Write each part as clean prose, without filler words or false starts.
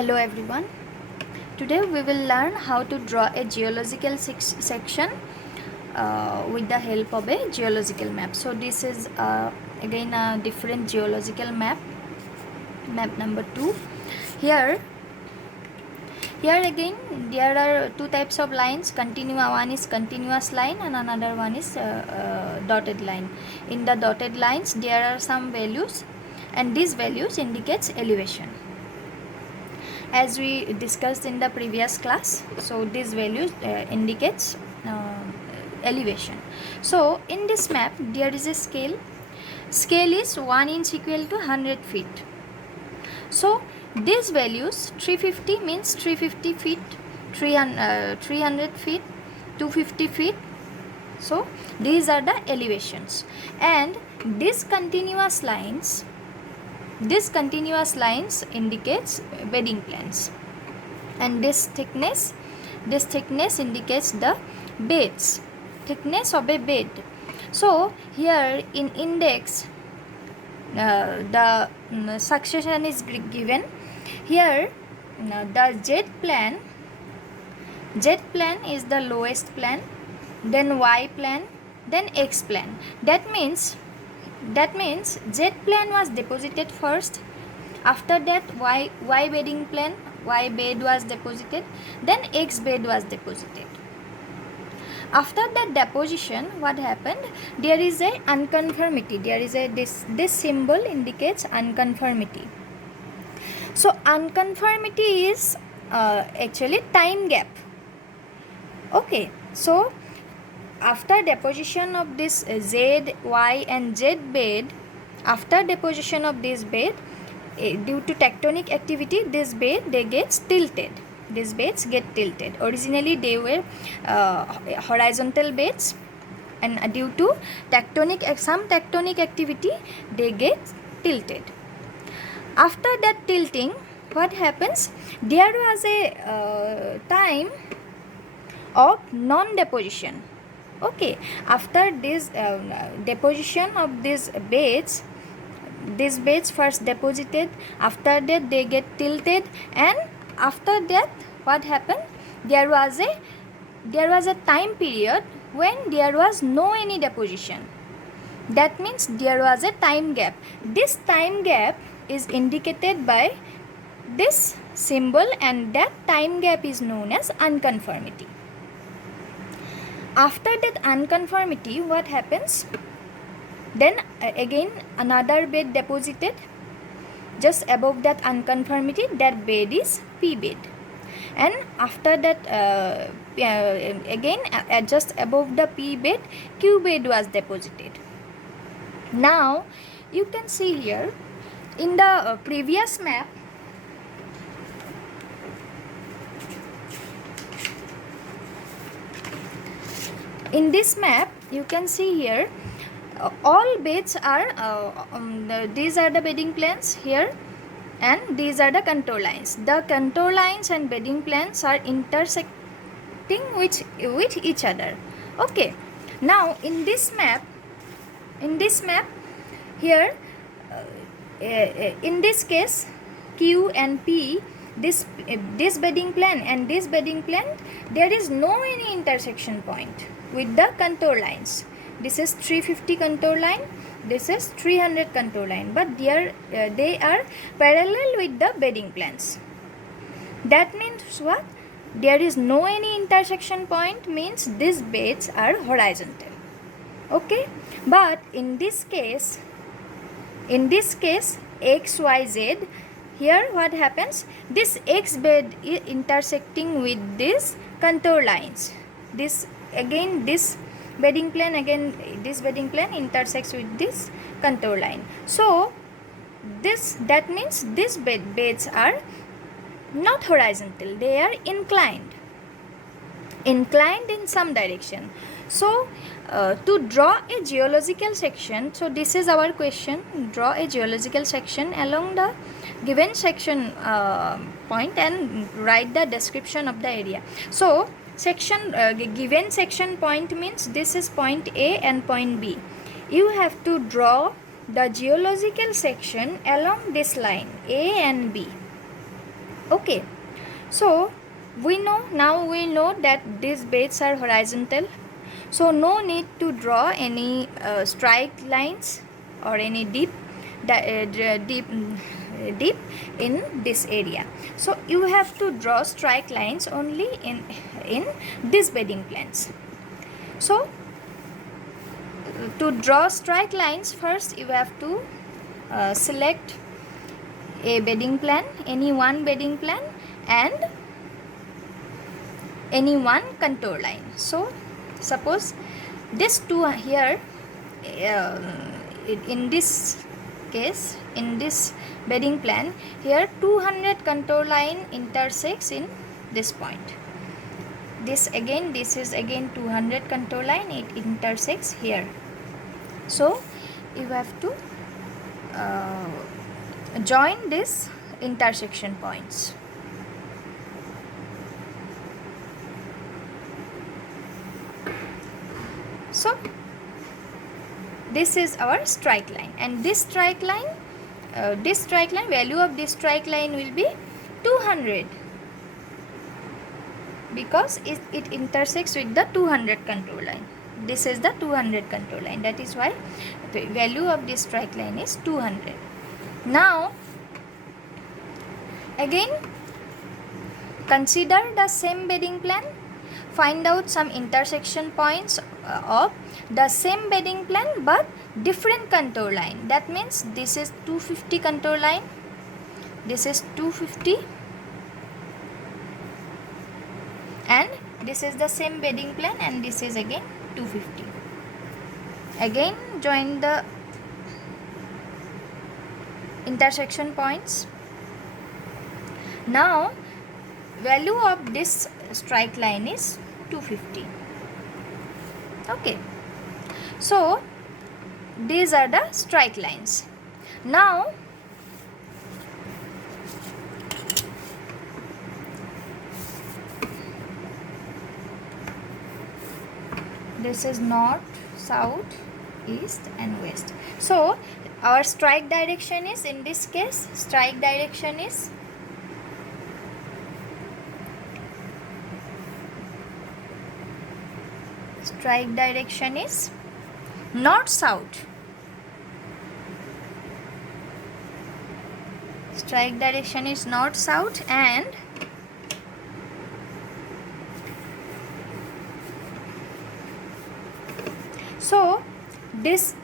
Hello everyone. Today we will learn how to draw a geological section with the help of a geological map. So this is again a different geological map number 2. Here again there are two types of lines. One is continuous line and another one is dotted line. In the dotted lines there are some values, and these values indicates elevation, as we discussed in the previous class. So these values indicates elevation. So in this map there is a scale is 1 inch equal to 100 feet. So these values, 350 means 350 feet, 300 feet, 250 feet. So these are the elevations, and these continuous lines indicates bedding planes, and this thickness indicates the beds, thickness of a bed. So here in index the succession is given. Here the Z plan is the lowest plan, then Y plan, then X plan. That means Z plan was deposited first. After that Y bedding plan, Y bed was deposited, then X bed was deposited. After that deposition, what happened? There is a unconformity. There is a this symbol indicates unconformity. So unconformity is actually time gap. Okay, so after deposition of this Z, Y and Z bed, after deposition of this bed, due to tectonic activity, this bed they gets tilted. These beds get tilted. Originally they were horizontal beds, and due to some tectonic activity they get tilted. After that tilting, what happens? There was a time of non-deposition. Okay, after this deposition of these beds first deposited, after that they get tilted, and after that what happened? There was a time period when there was no any deposition. That means there was a time gap. This time gap is indicated by this symbol, and that time gap is known as unconformity. After that unconformity, what happens? Then again another bed deposited. Just above that unconformity, that bed is P bed, and after that again just above the P bed, Q bed was deposited. Now you can see here in the previous map, in this map you can see here all beds are these are the bedding planes here, and these are the contour lines. The contour lines and bedding planes are intersecting with each other. Okay, now in this map here in this case, Q and P, this bedding plane and this bedding plane, there is no any intersection point with the contour lines. This is 350 contour line, this is 300 contour line, but they are parallel with the bedding planes. That means what? There is no any intersection point, means these beds are horizontal. Okay, but in this case X, Y, Z, here what happens? This X bed is intersecting with these contour lines. This bedding plane intersects with this contour line. So that means these beds are not horizontal, they are inclined in some direction. So to draw a geological section, so this is our question: draw a geological section along the given section point and write the description of the area. So given section point means this is point A and point B. You have to draw the geological section along this line A and B. Okay, so we know that these beds are horizontal, so no need to draw any straight lines or any deep deep in this area. So you have to draw straight lines only in these bedding planes. So to draw straight lines, first you have to select a bedding plan, any one bedding plan, and any one contour line. So suppose this two here, in this case, in this bedding plan, here 200 contour line intersects in this point. This is again 200 contour line, it intersects here. So you have to join this intersection points. So this is our strike line, and this strike line value of this strike line will be 200, because it intersects with the 200 contour line. This is the 200 contour line, that is why the value of this strike line is 200. Now again consider the same bedding plan, find out some intersection points of the same bedding plan but different contour line. That means this is 250 contour line, this is 250, and this is the same bedding plan, and this is again 250. Again join the intersection points. Now value of this strike line is 250. Okay, so these are the strike lines. Now this is north, south, east and west. So our strike direction is, in this case, strike direction is north south. Strike direction is north south, and so this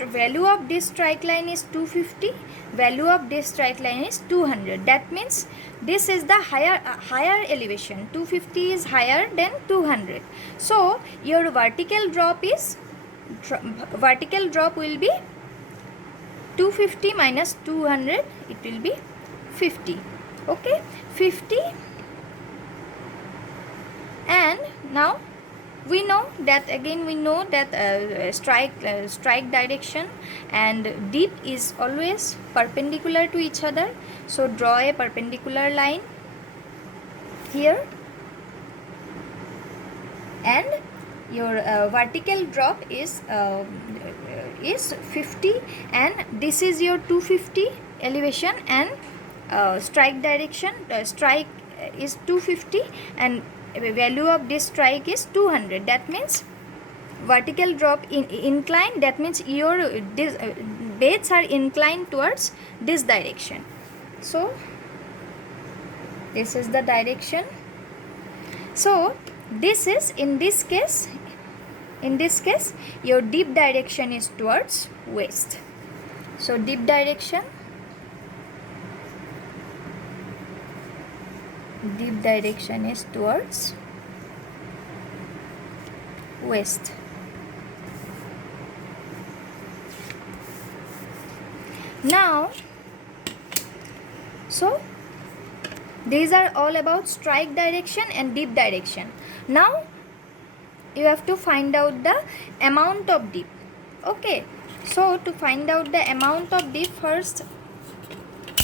value of this strike line is 250, value of this strike line is 200. That means this is the higher elevation, 250 is higher than 200. So your vertical drop will be 250 minus 200, it will be 50. Okay, 50. And now we know that strike direction and dip is always perpendicular to each other. So draw a perpendicular line here, and your vertical drop is 50, and this is your 250 elevation, and strike direction strike is 250, and value of this strike is 200. That means vertical drop in incline, that means your beds are inclined towards this direction. So this is the direction. So this is, in this case your dip direction is towards west. So dip direction is towards west. Now, so these are all about strike direction and dip direction. Now you have to find out the amount of dip. Okay, so to find out the amount of dip, first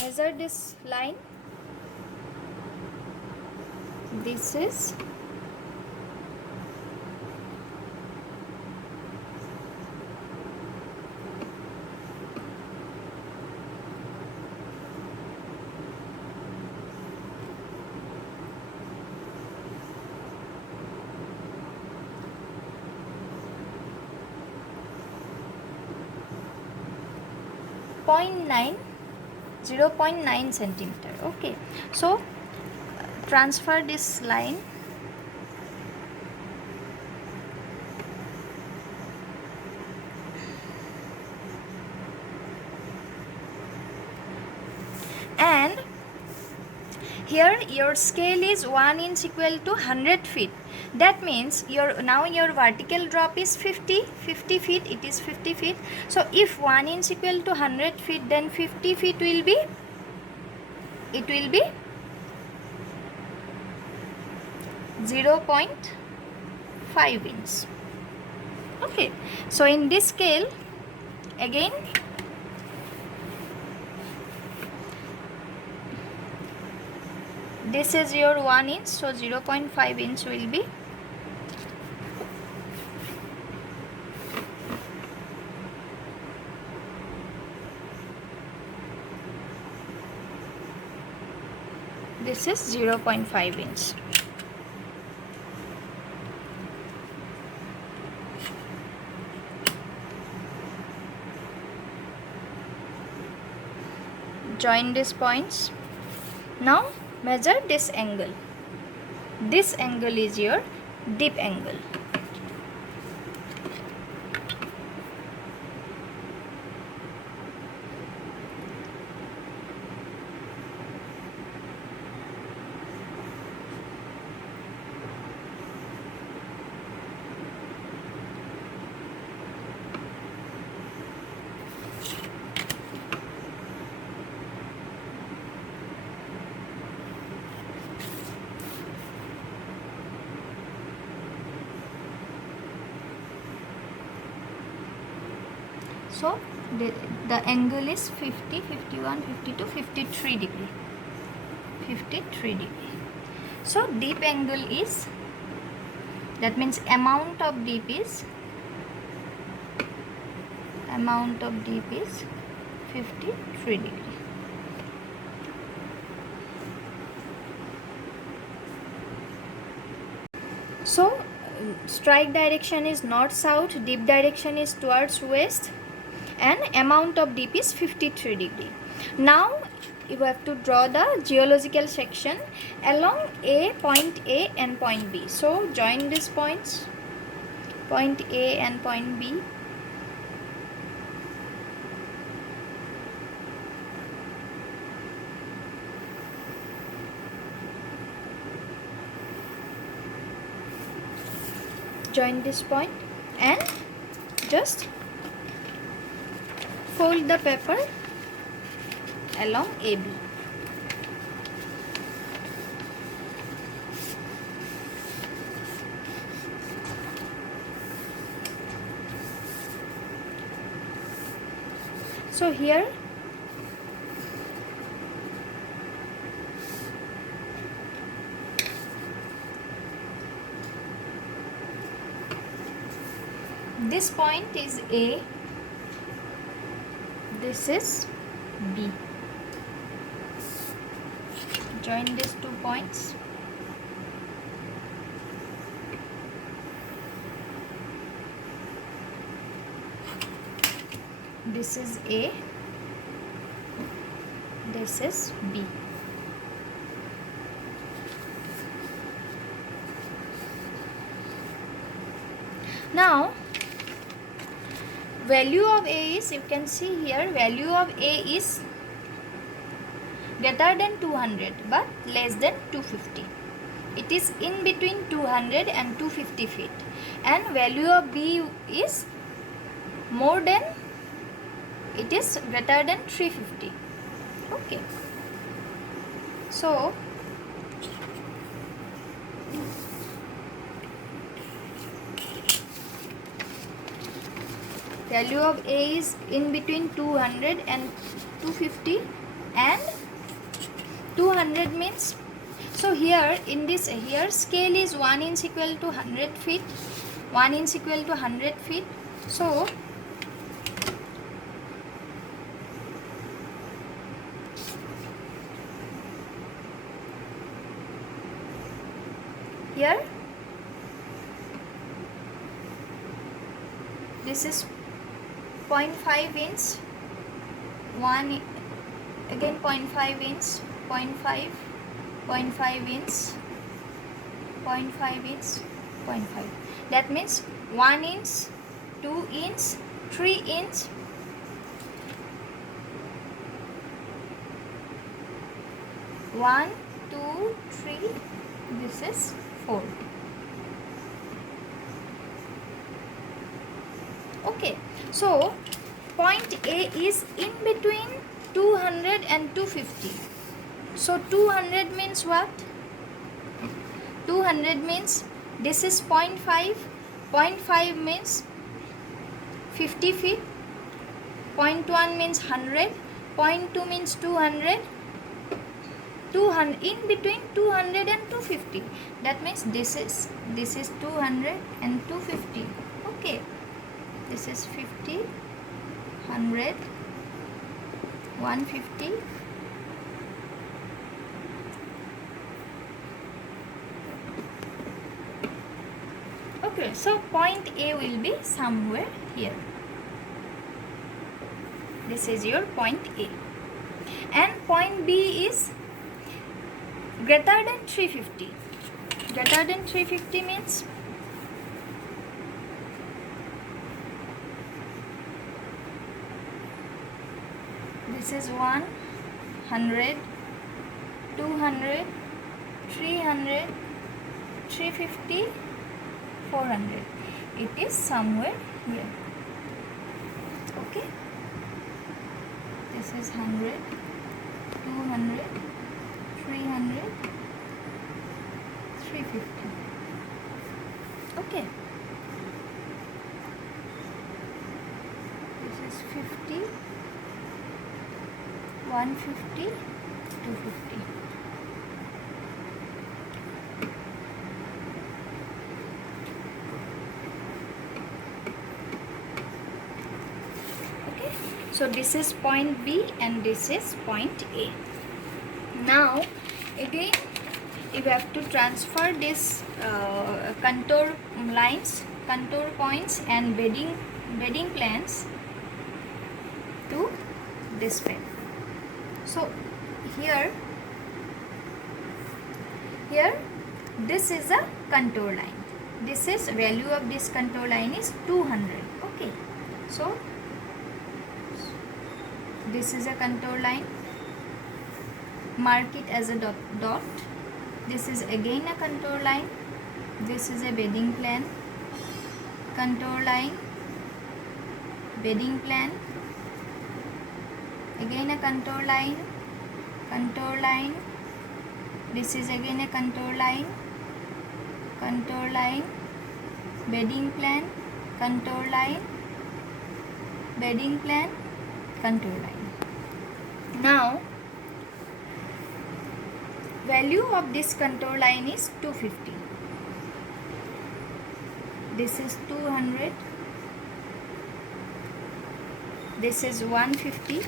measure this line. This is 0.9 centimeter. Okay, so transfer this line and here your scale is 1 inch equal to 100 feet. That means your vertical drop is 50 feet. It is 50 feet. So if 1 inch equal to 100 feet, then 50 feet will be, it will be 0.5 inch. Okay, so in this scale again, this is your 1 inch, so 0.5 inch will be this is 0.5 inch. Join these points. Now measure this angle. This angle is your dip angle. So the angle is 50, 51, 52, 53 degree. 53 degree. So dip angle is, that means amount of dip is 53 degree. So strike direction is north south, dip direction is towards west, and amount of dip is 53 degree. Now you have to draw the geological section along point A and point B. So join these points, point A and point B. Join this point and just fold the paper along AB. So here this point is A, this is B. Join these 2 points. This is A, this is B. Now value of A is, you can see here, value of A is greater than 200 but less than 250. It is in between 200 and 250 feet, and value of B is more than, it is greater than 350. Okay, so value of A is in between 200 and 250, and 200 means, so here in this, here scale is 1 inch equal to 100 feet, 1 inch equal to 100 feet. So here this is 0.5 inch 1 again 0.5 inch, 0.5, 0.5 inch, 0.5 inch, 0.5. That means 1 inch, 2 inch, 3 inch, 1, 2, 3, this is 4. Okay, so point A is in between 200 and 250. So 200 means what? 200 means this is 0.5. 0.5 means 50 feet. 0.1 means 100. 0.2 means 200. 200 in between 200 and 250. That means this is 200 and 250. Okay, this is 50, 100, 150. Okay, so point A will be somewhere here. This is your point A. And point B is greater than 350. Greater than 350 means this is 100, 200, 300, 350, 400. It is somewhere here. Okay. This is 100, 200, 300, 350. Okay. This is 50, 150, 250. Okay. So this is point B and this is point A. Now again you have to transfer this contour lines, contour points and bedding plans to this pen. So here this is a contour line. This is value of this contour line is 200. Okay, so this is a contour line. Mark it as a dot. This is again a contour line. This is a bedding plan. Contour line, bedding plan. Again a contour line, contour line. This is again a contour line, contour line, bedding plan, contour line, bedding plan, contour line. Now value of this contour line is 250. This is 200. This is 150.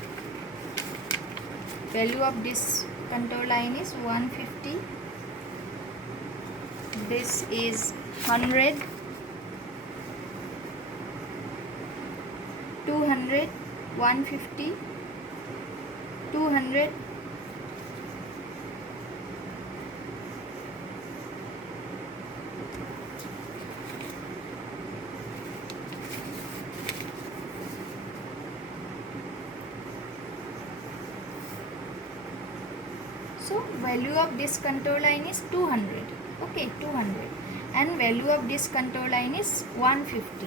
Value of this contour line is 150. This is 100, 200, 150, 200, so value of this contour line is 200. Okay, 200, and value of this contour line is 150.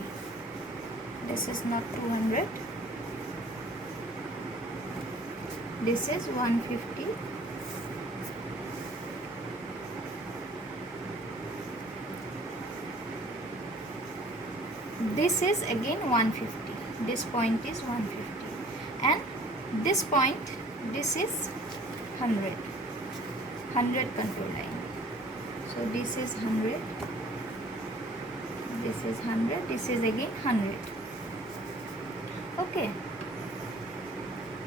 This is not 200. This is 150. This is again 150. This point is 150, and this point, this is 100. 100 contour line. So this is 100. This is 100. This is again 100. Okay.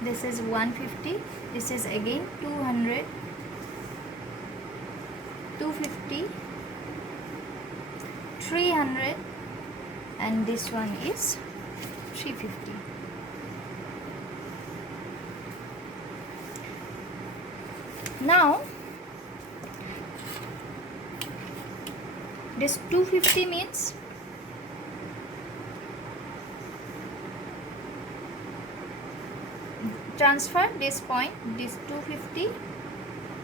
This is 150. This is again 200. 250. 300. And this one is 350. Now this 250 means transfer this point, this 250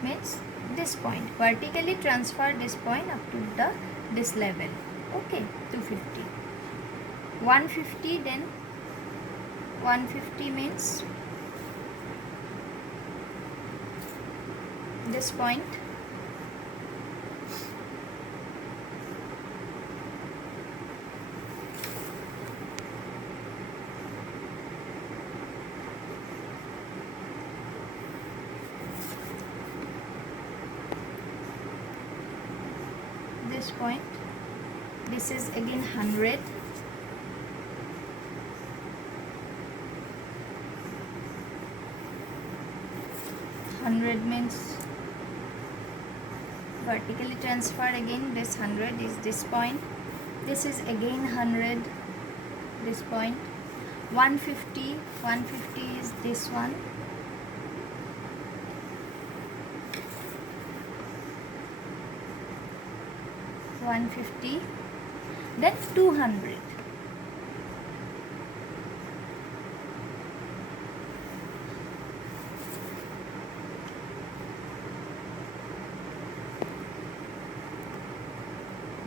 means this point, vertically transfer this point up to this level. Okay, 250, 150, then 150 means this point, this point, this is again 100, means vertically transfer again. This 100 is this point, this is again 100, this point, 150 is this one, then 200,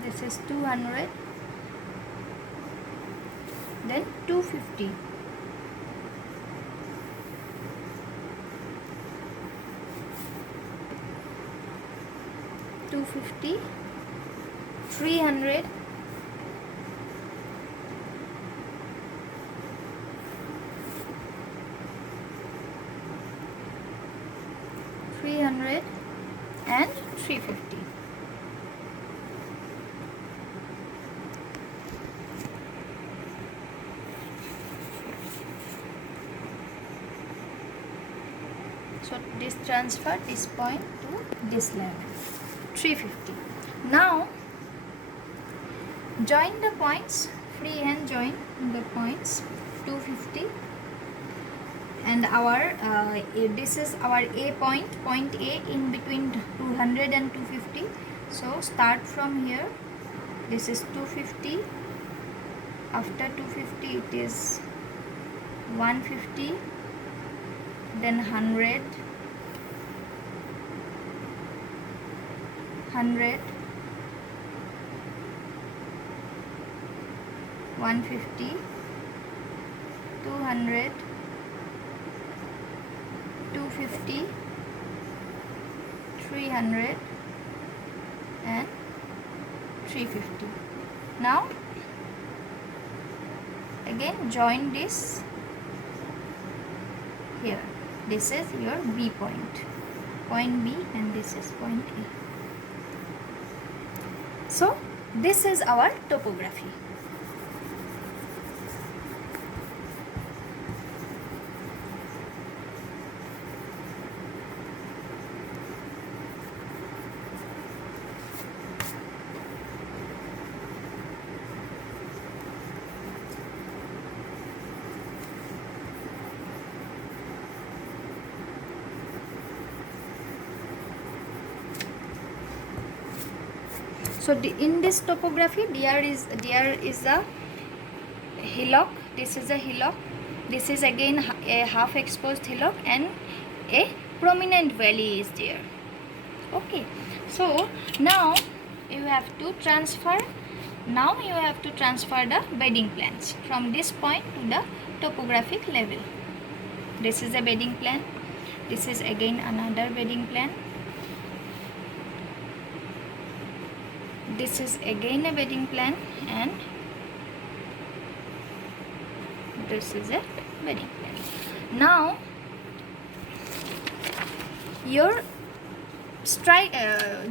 this is 200, then 250, two 300, and 350. So this transfer this point to this level, 350. Now join the points, freehand join the points, 250, and our this is our A point, point A in between 200 and 250. So start from here, this is 250, after 250 it is 150, then 100, 150, 200, 250, 300 and 350. Now again join this here, this is your B point, point B, and this is point A. So this is our topography. So in this topography there is a hillock, this is a hillock, this is again a half exposed hillock, and a prominent valley is there. Okay, so now you have to transfer the bedding plans from this point to the topographic level. This is a bedding plan, this is again another bedding plan, this is again a bedding plan, and this is a bedding plan. Now your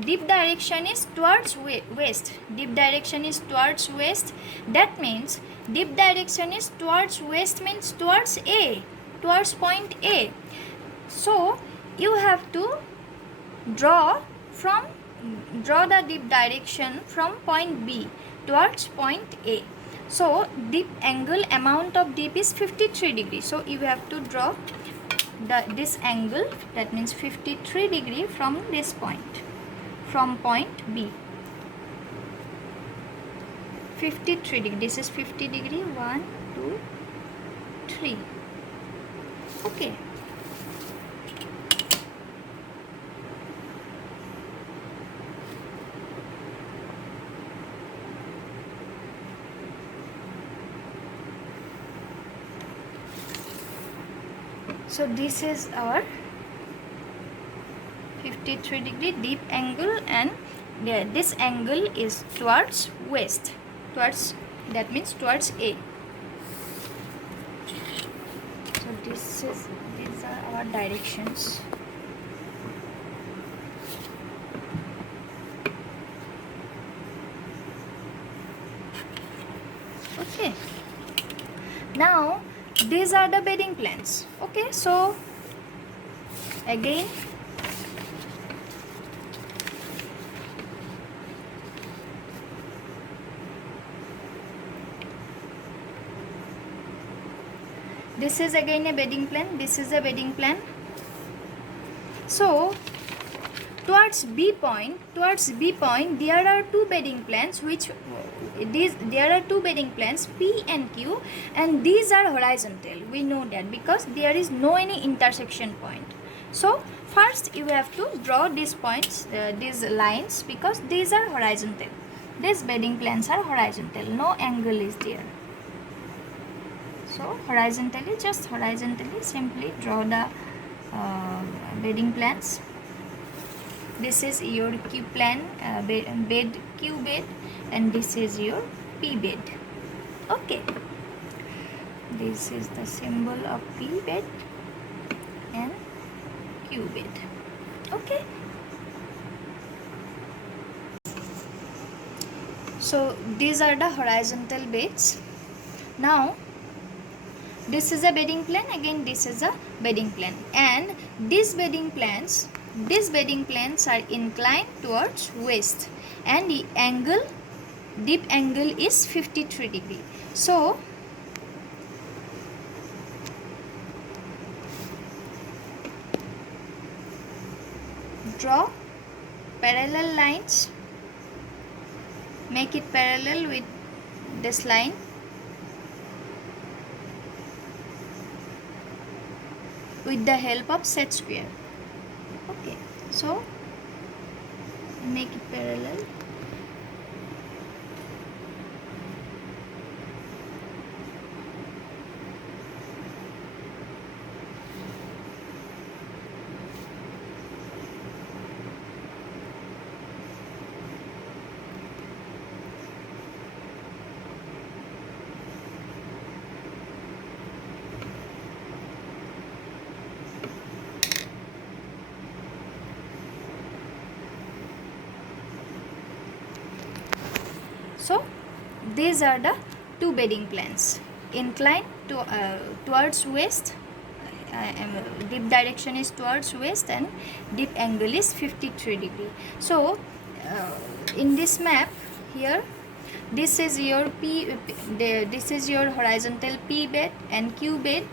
dip direction is towards west. Dip direction is towards west. That means dip direction is towards west, means towards A, towards point A. So you have to draw the dip direction from point B towards point A. So dip angle, amount of dip is 53 degrees. So you have to draw this angle, that means 53 degree from this point, from point B. 53 degree, this is 50 degree, 1 2 3. Okay, so this is our 53 degree deep angle, and this angle is towards west, towards, that means towards A. So these are our directions. Okay, now these are the bedding plans. Okay, so again this is again a bedding plan, this is a bedding plan. So towards B point, there are two bedding plans, which there are two bedding plans P and Q, and these are horizontal. We know that because there is no any intersection point. So first you have to draw these points, these lines, because these are horizontal. These bedding plans are horizontal, no angle is there. So horizontally, just horizontally simply draw the bedding plans. This is your Q plan, bed, Q bed, and this is your P bed. Okay, this is the symbol of P bed and Q bed. Okay, so these are the horizontal beds. Now this is a bedding plan, again this is a bedding plan, and these bedding plans are inclined towards west, and the angle, deep angle is 53 degree. So draw parallel lines, make it parallel with this line. With the help of set square. Okay, so make it parallel. So these are the two bedding plans, inclined to towards west, deep direction is towards west, and deep angle is 53 degree. So in this map here, this is your this is your horizontal P bed and Q bed,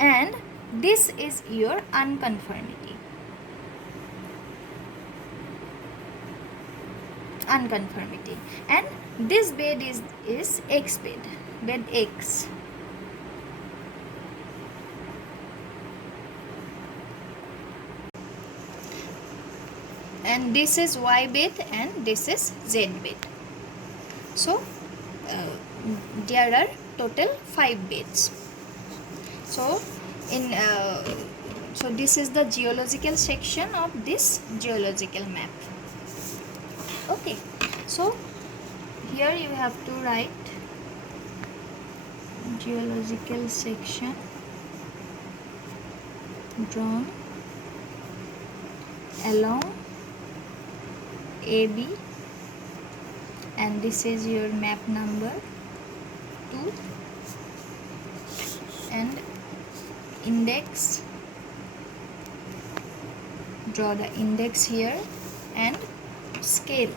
and this is your unconformity. And this bed is X bed, bed X. And this is Y bed, and this is Z bed. So there are total 5 beds. So in so this is the geological section of this geological map. Okay, so here you have to write geological section drawn along AB, and this is your map number 2, and index, draw the index here, and scale.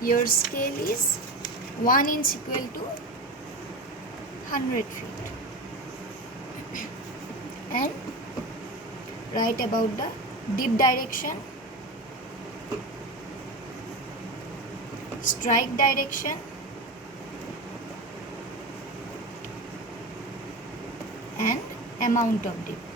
Your scale is 1 inch equal to 100 feet. and write about the dip direction, strike direction, and amount of dip.